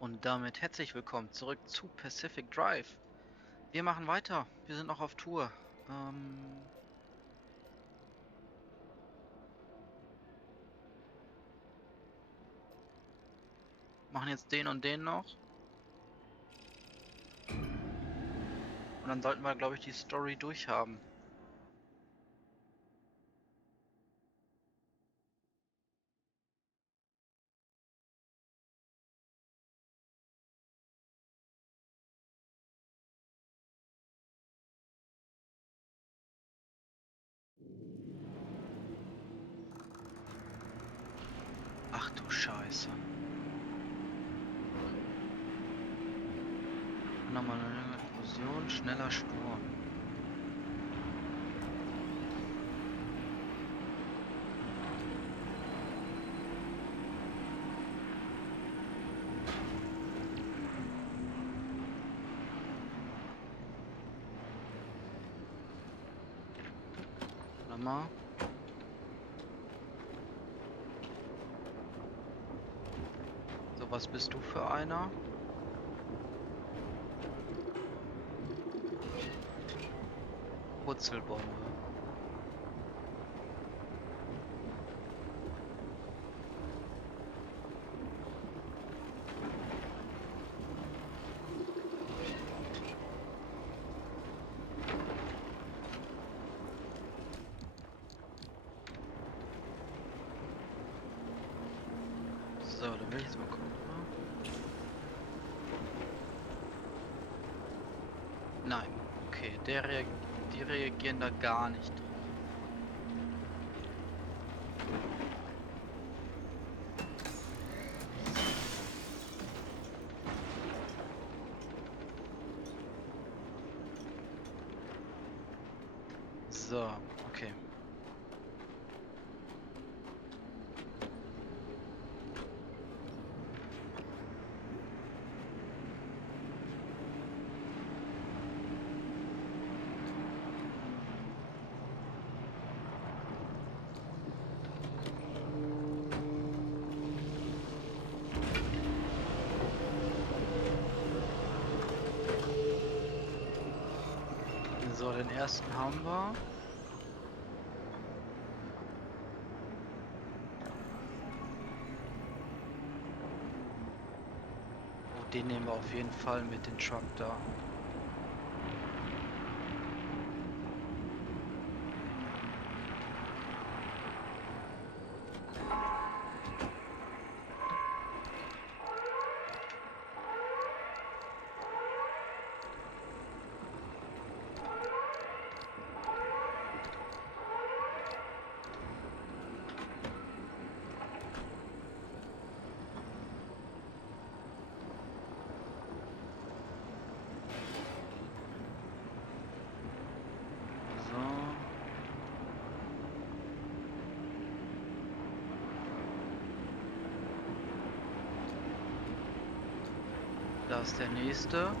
Und damit herzlich willkommen zurück zu Pacific Drive. Wir machen weiter. Wir sind noch auf Tour. Machen jetzt den und den noch. Und dann sollten wir, glaube ich, die Story durchhaben. Ach du Scheiße. Nochmal eine Explosion, schneller Sturm. Nochmal. So, was bist du für einer? Purzelbombe. So, dann will ich jetzt mal gucken. Nein. Okay, die reagieren da gar nicht drauf. So, okay. So, den ersten haben wir. Oh, den nehmen wir auf jeden Fall mit, den Truck da. So. Da ist der nächste.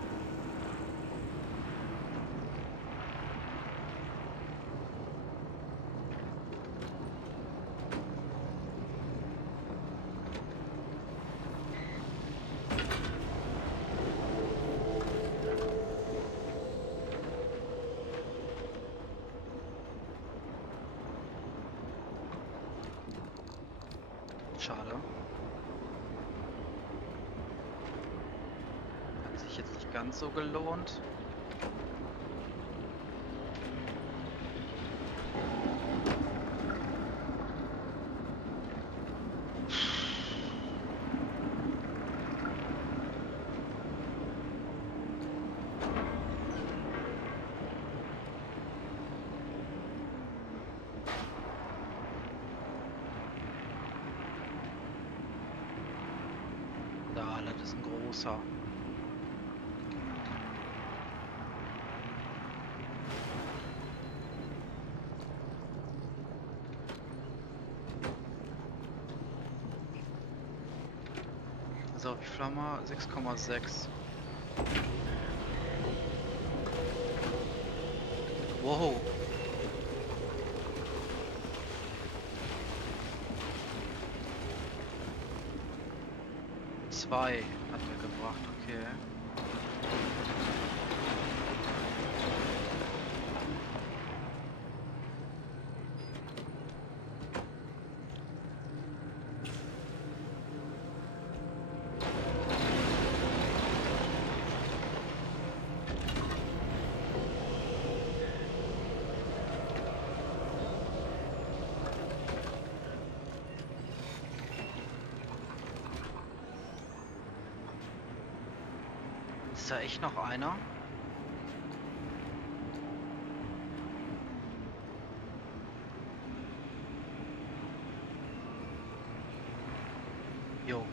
Schade. Hat sich jetzt nicht ganz so gelohnt. Da, das ist ein großer. So, wie viel haben wir? 6,6. Wow. 2 hat er gebracht, okay. Ist da echt noch einer? Jo.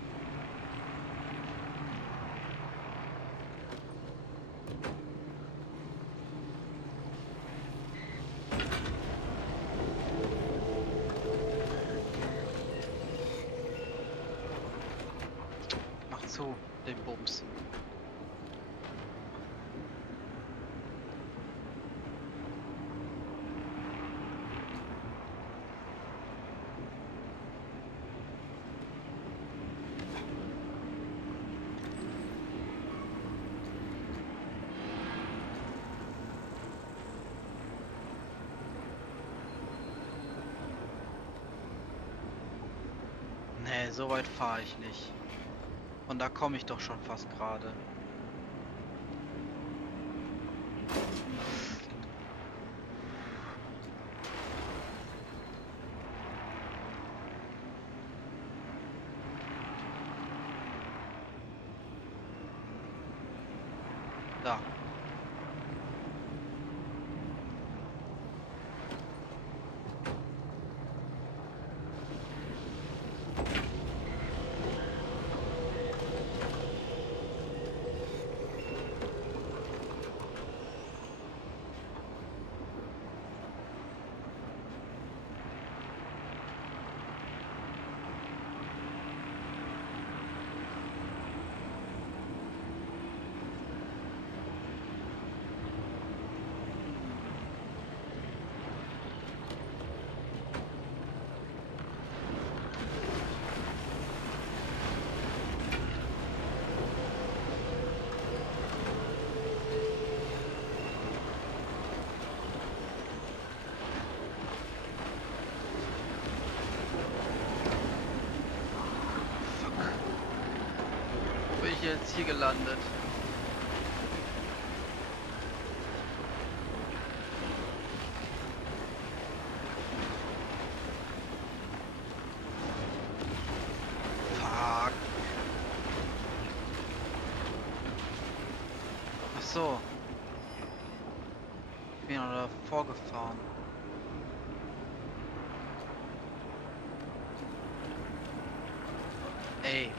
Mach zu, den Bums. Nee, so weit fahre ich nicht. Und da komme ich doch schon fast gerade. Da. Bin ich jetzt hier gelandet? Fuck. Ach so. Ich bin ja da vorgefahren. Ey.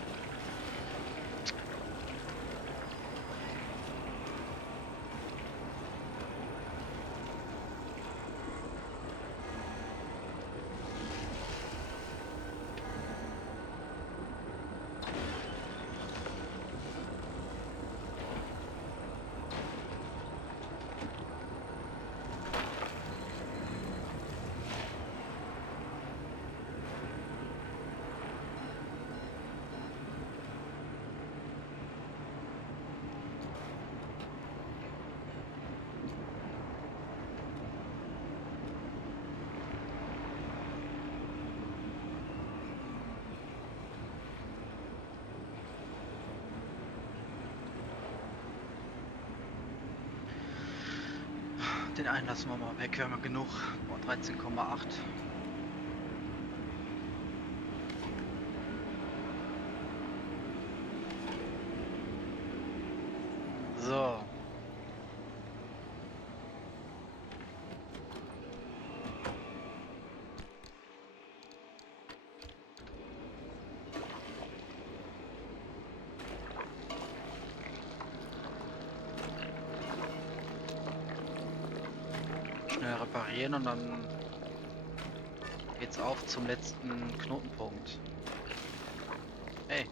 Den einen lassen wir mal weg, wir haben ja genug. Boah, 13,8. So. Schnell reparieren und dann geht's auf zum letzten Knotenpunkt. Hey.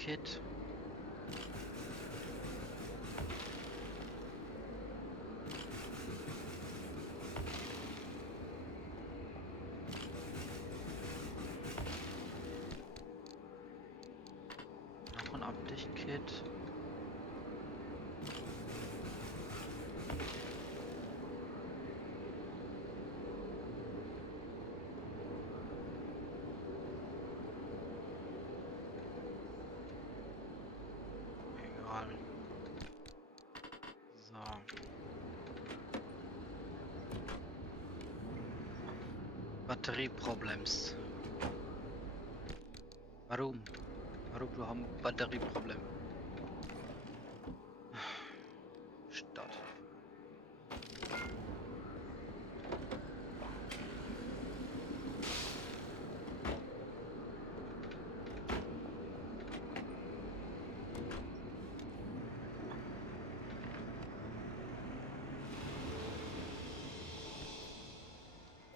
Kit. Noch ein Abdicht-Kit. Batterieproblems. Warum? Warum du haben Batterieproblem? Start.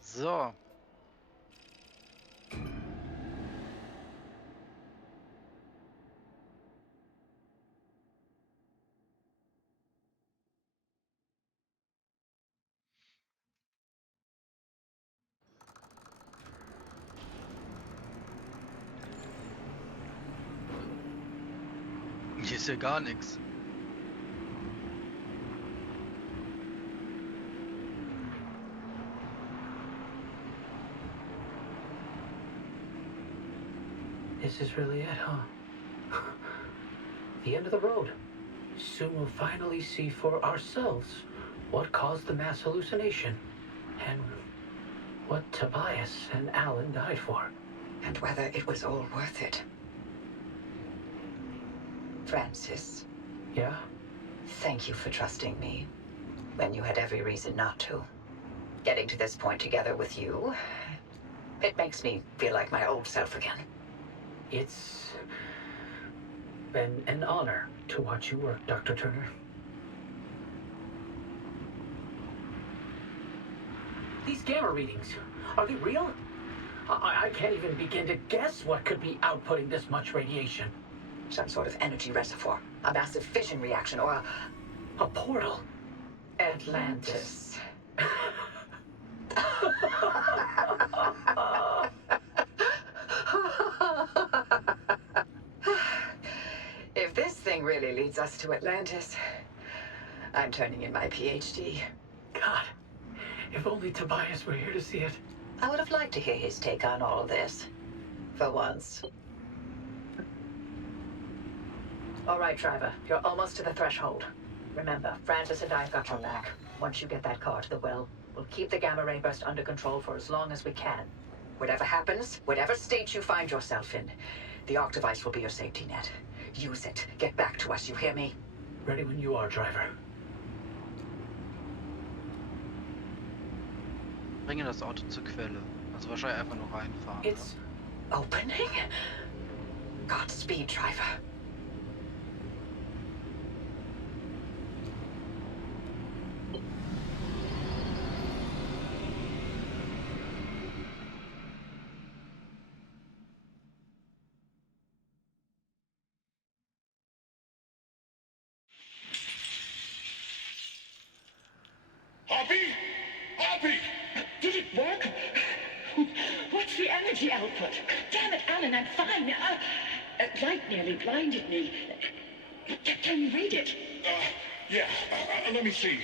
So. Hier ist ja gar nichts. This is really it, huh? The end of the road. Soon we'll finally see for ourselves what caused the mass hallucination and what Tobias and Alan died for. And whether it was all worth it. Francis. Yeah? Thank you for trusting me when you had every reason not to. Getting to this point together with you, it makes me feel like my old self again. It's been an honor to watch you work, Dr. Turner. These gamma readings, are they real? I can't even begin to guess what could be outputting this much radiation. Some sort of energy reservoir, a massive fission reaction, or a portal. Atlantis. If this thing really leads us to Atlantis, I'm turning in my PhD. God, if only Tobias were here to see it. I would have liked to hear his take on all this. For once. All right, driver. You're almost to the threshold. Remember, Francis and I've got your back. Once you get that car to the well, we'll keep the gamma ray burst under control for as long as we can. Whatever happens, whatever state you find yourself in, the arc device will be your safety net. Use it. Get back to us, you hear me? Ready when you are, driver. Bringe das Auto zur Quelle. Also wahrscheinlich einfach nur reinfahren. It's opening? Godspeed, driver. Happy! Did it work? What's the energy output? Damn it, Alan, I'm fine. Light nearly blinded me. Can you read it? Yeah. Let me see.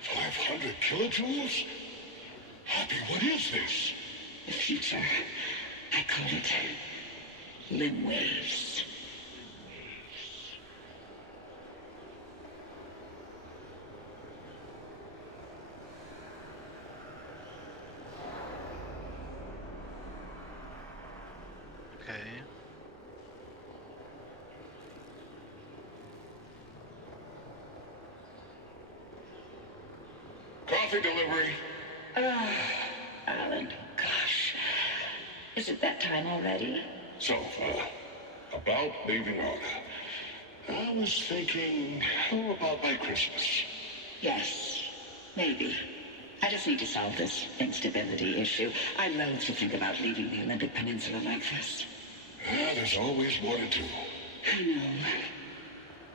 500 kilojoules? Happy, what is this? The future. I call it limb waves. Okay. Coffee delivery. Alan, gosh. Is it that time already? So, about leaving out. I was thinking, how about by Christmas? Yes, maybe. I just need to solve this instability issue. I loathe to think about leaving the Olympic Peninsula like this. There's always more to do. I know.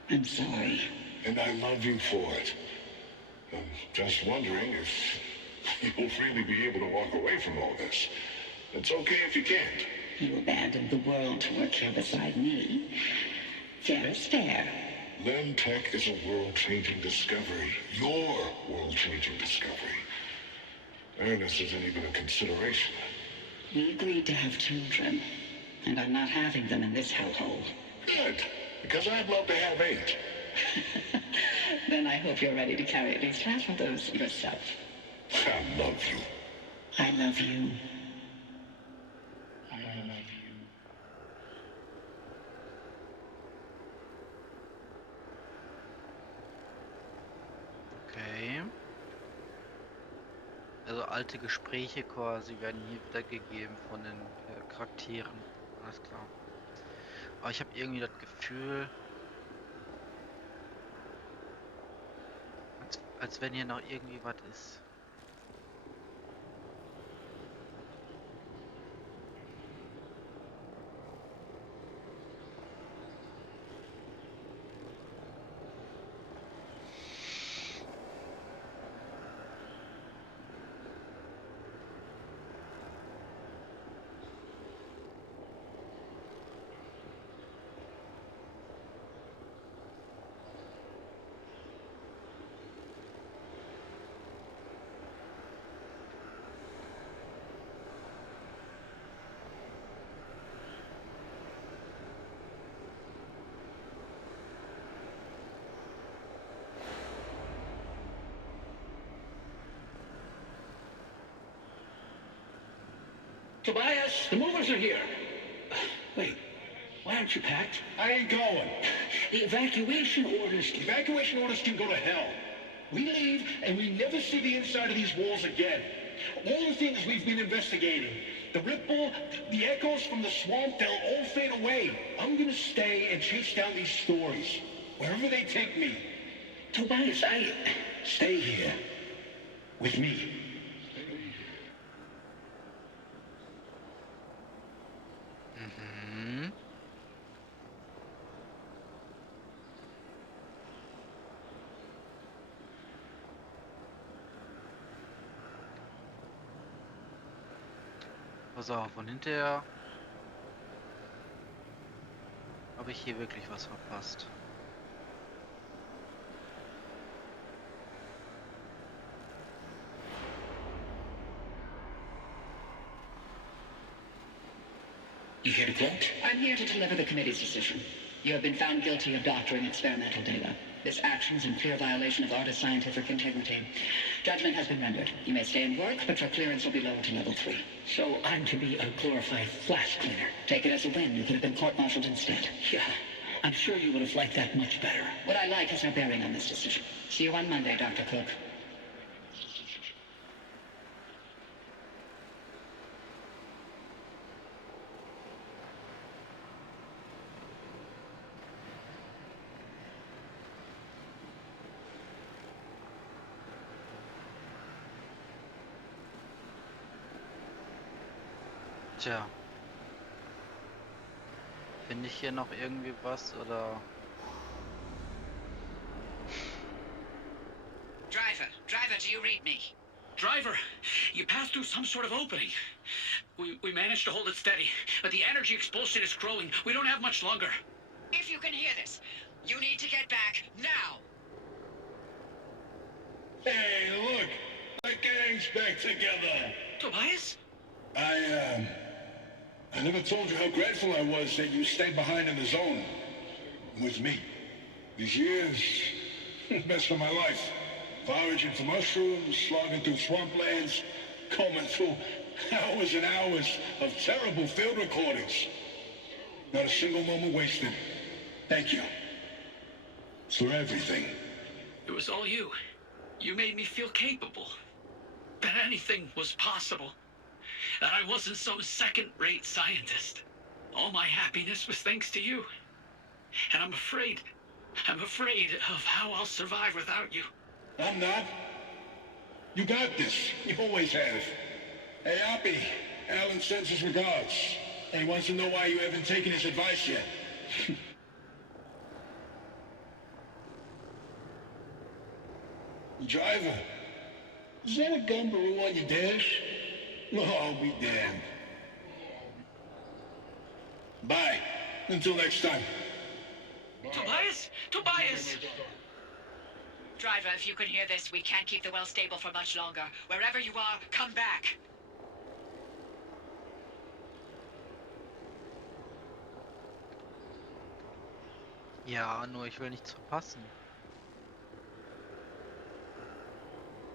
I'm sorry. And I love you for it. I'm just wondering if you'll really be able to walk away from all this. It's okay if you can't. You abandoned the world to work here beside me. Fair is fair. Lem Tech is a world-changing discovery. Your world-changing discovery. Fairness isn't even a consideration. We agreed to have children, and I'm not having them in this hellhole. Good, because I'd love to have 8. Then I hope you're ready to carry at least half of those yourself. I love you. I love you. I love you. Okay. Also alte Gespräche quasi werden hier wiedergegeben von den Charakteren. Alles klar. Aber ich habe irgendwie das Gefühl, als wenn hier noch irgendwie was ist. Tobias, the movers are here. Wait, why aren't you packed? I ain't going. The evacuation orders. Evacuation orders can go to hell. We leave and we never see the inside of these walls again. All the things we've been investigating, the ripple, the echoes from the swamp, they'll all fade away. I'm gonna stay and chase down these stories, wherever they take me. Tobias, Stay here. With me. Mhm. Pass auf, und hinterher habe ich hier wirklich was verpasst. You here to quote? I'm here to deliver the committee's decision. You have been found guilty of doctoring experimental data. This action is in clear violation of artist scientific integrity. Judgment has been rendered. You may stay and work, but your clearance will be lowered to level 3. So I'm to be a glorified flash cleaner. Take it as a win. You could have been court-martialed instead. Yeah, I'm sure you would have liked that much better. What I like is no bearing on this decision. See you on Monday, Dr. Cook. Tja. Finde ich hier noch irgendwie was oder? Driver, do you read me? Driver, you passed through some sort of opening. We managed to hold it steady, but the energy expulsion is growing. We don't have much longer. If you can hear this, you need to get back now. Hey, look! The gang's back together! Tobias? I never told you how grateful I was that you stayed behind in the zone. With me. These years, best of my life. Foraging for mushrooms, slogging through swamplands, combing through hours and hours of terrible field recordings. Not a single moment wasted. Thank you. For everything. It was all you. You made me feel capable. That anything was possible. That I wasn't some second-rate scientist. All my happiness was thanks to you. And I'm afraid of how I'll survive without you. I'm not. You got this. You always have. Hey, Oppie. Alan sends his regards. and he wants to know why you haven't taken his advice yet. Driver, is that a gumbaroo on your dash? Oh, I'll be damned. Bye. Until next time. Tobias? Tobias! Driver, if you can hear this, we can't keep the well stable for much longer. Wherever you are, come back. Ja, nur ich will nichts verpassen.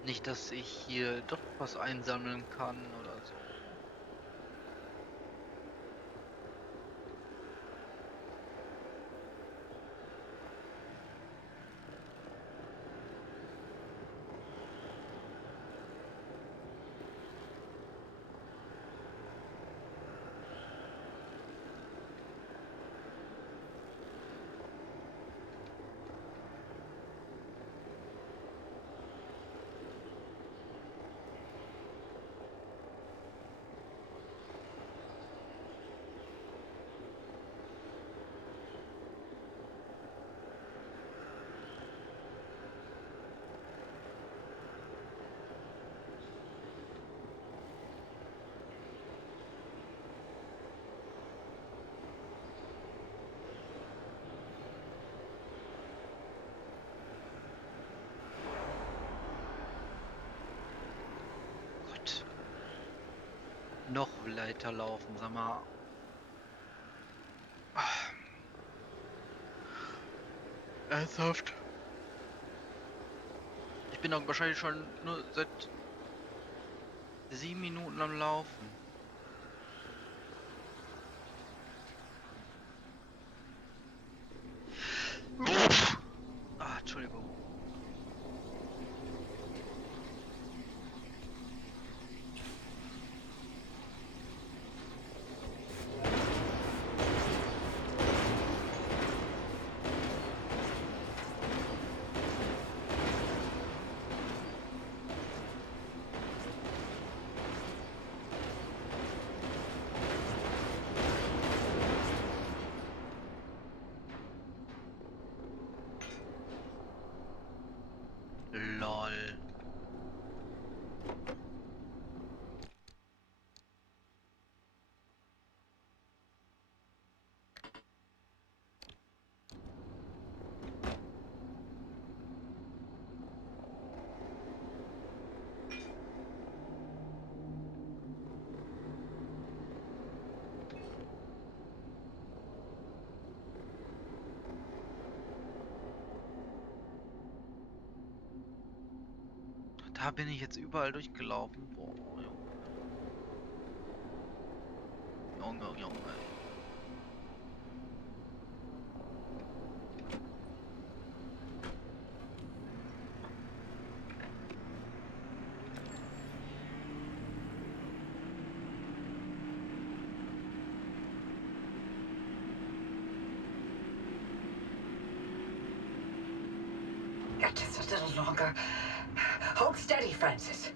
Nicht, dass ich hier doch was einsammeln kann oder so. Gott. Noch weiterlaufen, sag mal. Ernsthaft? Ich bin doch wahrscheinlich schon nur seit 7 Minuten am Laufen. Ah, Entschuldigung. Lol. Da bin ich jetzt überall durchgelaufen. Boah, Junge, Junge. Just a little longer. Hold steady, Francis.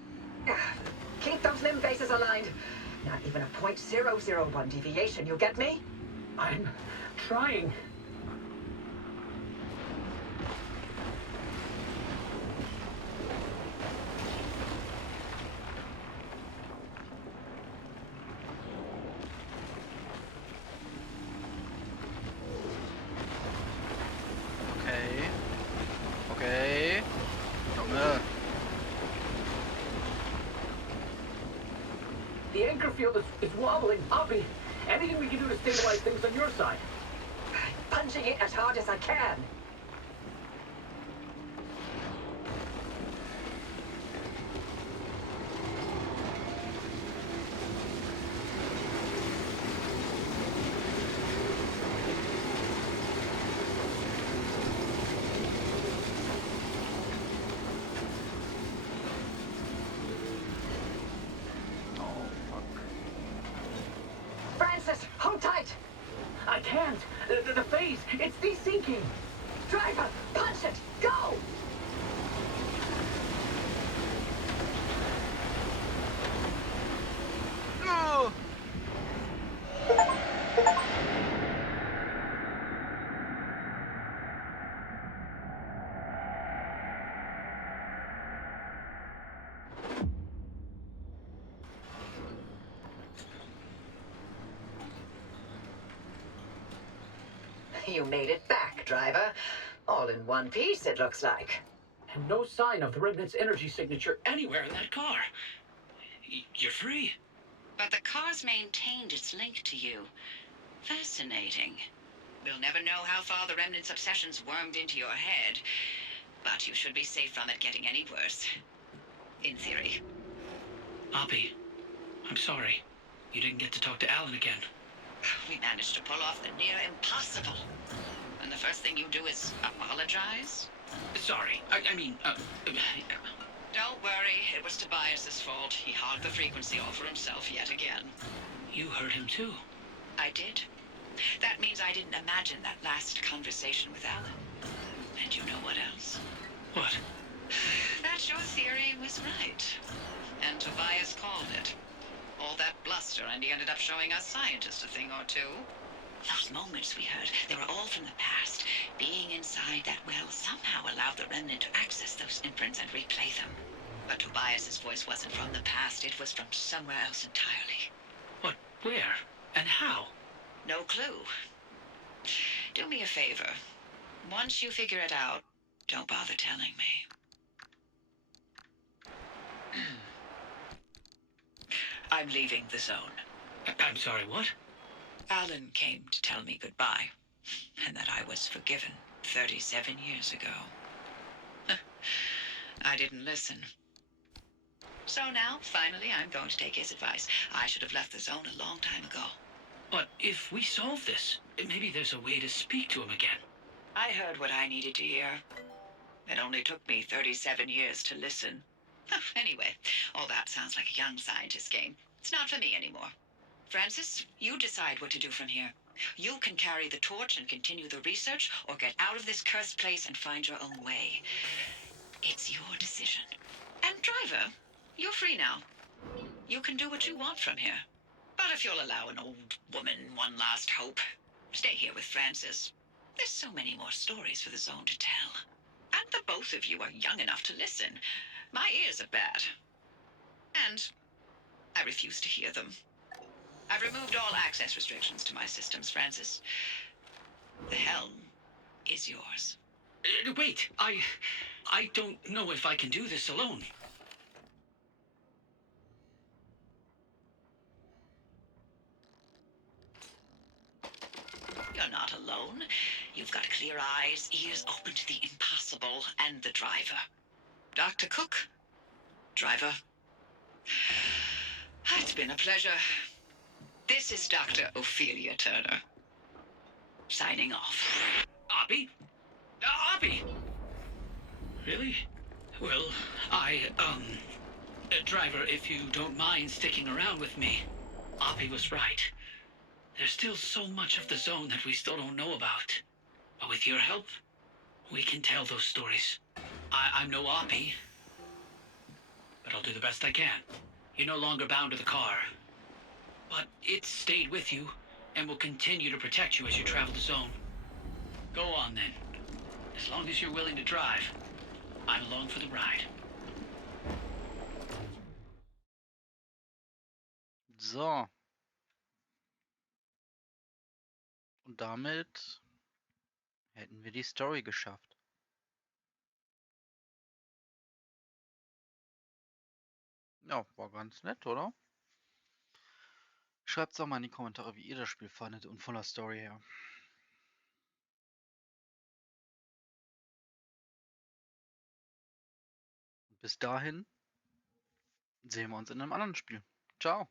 Keep those limb bases aligned. Not even a .001 deviation, you get me? I'm trying. Okay. Okay. Junge. The anchor field is wobbling. Hoppy. Anything we can do to stabilize things on your side? Punching it as hard as I can. Francis, hold tight. I can't. The phase, it's desyncing. Driver, punch it. Go. Oh. You made it back, driver. All in one piece, it looks like. And no sign of the Remnant's energy signature anywhere in that car. You're free. But the car's maintained its link to you. Fascinating. We'll never know how far the Remnant's obsessions wormed into your head, but you should be safe from it getting any worse. In theory. Oppie, I'm sorry. You didn't get to talk to Alan again. We managed to pull off the near impossible. And the first thing you do is apologize? Sorry. I mean, Don't worry, it was Tobias's fault. He hogged the frequency all for himself yet again. you heard him too. I did. That means I didn't imagine that last conversation with Alan. And you know what else? What? That your theory was right. And Tobias called it. All that bluster, and he ended up showing us scientists a thing or two. Those moments we heard, they were all from the past. Being inside that well somehow allowed the Remnant to access those imprints and replay them. But Tobias's voice wasn't from the past, it was from somewhere else entirely. What? Where? And how? No clue. Do me a favor. Once you figure it out, don't bother telling me. I'm leaving the zone. I'm sorry, what? Alan came to tell me goodbye, and that I was forgiven 37 years ago. I didn't listen. So now, finally, I'm going to take his advice. I should have left the zone a long time ago. But if we solve this, maybe there's a way to speak to him again. I heard what I needed to hear. It only took me 37 years to listen. Anyway, all that sounds like a young scientist game. It's not for me anymore. Francis, you decide what to do from here. You can carry the torch and continue the research, or get out of this cursed place and find your own way. It's your decision. And driver, you're free now. You can do what you want from here. But if you'll allow an old woman one last hope, stay here with Francis. There's so many more stories for the zone to tell. And the both of you are young enough to listen. My ears are bad. And I refuse to hear them. I've removed all access restrictions to my systems, Francis. The helm is yours. Wait, I don't know if I can do this alone. You're not alone. You've got clear eyes, ears open to the impossible, and the driver. Dr. Cook, driver. It's been a pleasure. This is Dr. Ophelia Turner. Signing off. Oppie? Oppie! Really? Well, driver, if you don't mind sticking around with me, Oppie was right. There's still so much of the zone that we still don't know about. But with your help, we can tell those stories. I'm no Oppie, but I'll do the best I can. You're no longer bound to the car. But it's stayed with you, and will continue to protect you as you travel the zone. Go on, then. As long as you're willing to drive, I'm along for the ride. So. Und damit hätten wir die Story geschafft. Ja, war ganz nett, oder? Schreibt's doch mal in die Kommentare, wie ihr das Spiel fandet und von der Story her. Bis dahin sehen wir uns in einem anderen Spiel. Ciao.